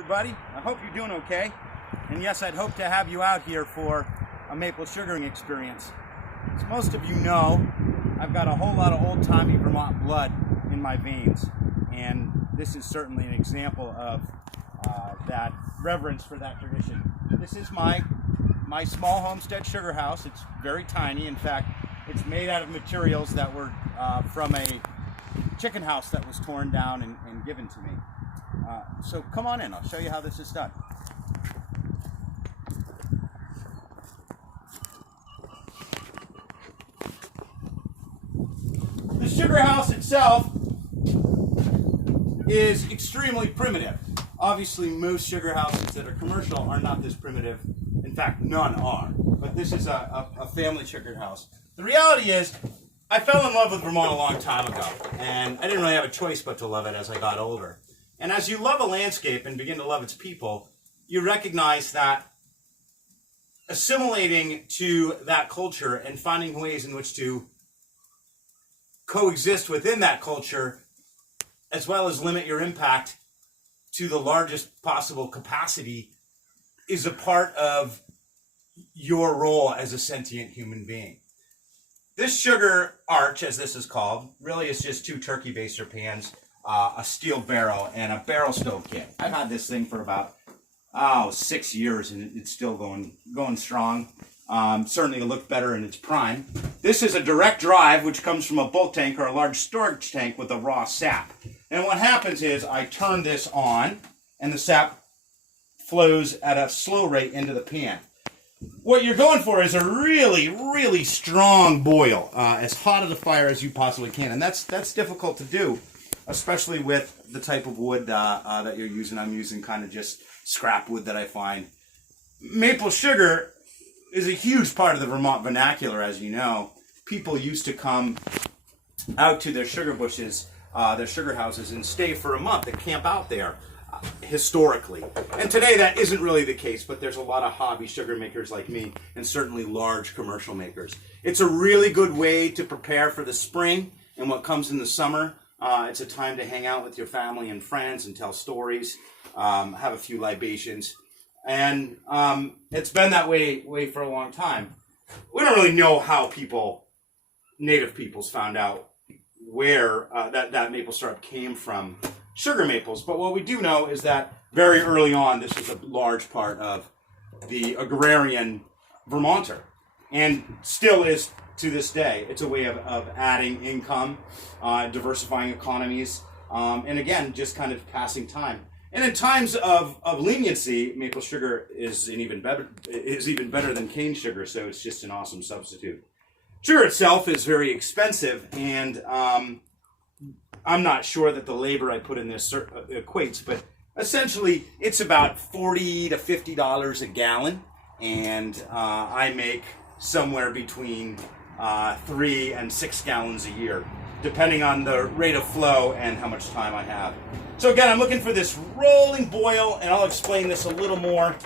everybody. I hope you're doing okay. And yes, I'd hope to have you out here for a maple sugaring experience. As most of you know, I've got a whole lot of old-timey Vermont blood in my veins. And this is certainly an example of that reverence for that tradition. This is my small homestead sugar house. It's very tiny. In fact, it's made out of materials that were from a chicken house that was torn down and given to me. So come on in, I'll show you how this is done. The sugar house itself is extremely primitive. Obviously, most sugar houses that are commercial are not this primitive. In fact, none are. But this is a family sugar house. The reality is, I fell in love with Vermont a long time ago, and I didn't really have a choice but to love it as I got older. And as you love a landscape and begin to love its people, you recognize that assimilating to that culture and finding ways in which to coexist within that culture, as well as limit your impact to the largest possible capacity, is a part of your role as a sentient human being. This sugar arch, as this is called, really is just two turkey baster pans, a steel barrel, and a barrel stove kit. I've had this thing for about 6 years, and it's still going strong. Certainly it looked better in its prime. This is a direct drive, which comes from a bulk tank or a large storage tank with a raw sap. And what happens is I turn this on, and the sap flows at a slow rate into the pan. What you're going for is a really, really strong boil, as hot at a fire as you possibly can. And that's difficult to do, especially with the type of wood that you're using. I'm using kind of just scrap wood that I find. Maple sugar is a huge part of the Vermont vernacular, as you know. People used to come out to their sugar bushes, their sugar houses, and stay for a month and camp out there. Historically. And today that isn't really the case, but there's a lot of hobby sugar makers like me, and certainly large commercial makers. It's a really good way to prepare for the spring and what comes in the summer. It's a time to hang out with your family and friends and tell stories, have a few libations. And it's been that way for a long time. We don't really know how native peoples found out where that maple syrup came from. Sugar maples, but what we do know is that very early on this was a large part of the agrarian Vermonter, and still is to this day. It's a way of adding income, diversifying economies, and again, just kind of passing time. And in times of leniency, maple sugar is even better than cane sugar, so it's just an awesome substitute. Sugar itself is very expensive, and I'm not sure that the labor I put in this equates, but essentially it's about $40 to $50 a gallon, and I make somewhere between 3 and 6 gallons a year, depending on the rate of flow and how much time I have. So again, I'm looking for this rolling boil, and I'll explain this a little more,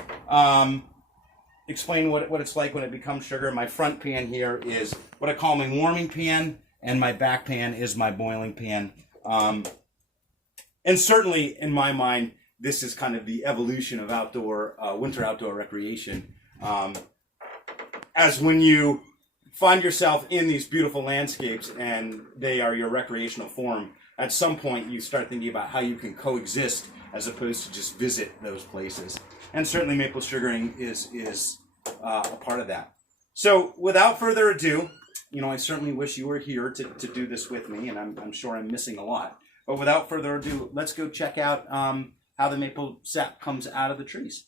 explain what it's like when it becomes sugar. My front pan here is what I call my warming pan, and my back pan is my boiling pan. And certainly, in my mind, this is kind of the evolution of winter outdoor recreation. As when you find yourself in these beautiful landscapes and they are your recreational form, at some point you start thinking about how you can coexist as opposed to just visit those places. And certainly maple sugaring is a part of that. So without further ado, I certainly wish you were here to do this with me, and I'm sure I'm missing a lot. But without further ado, let's go check out how the maple sap comes out of the trees.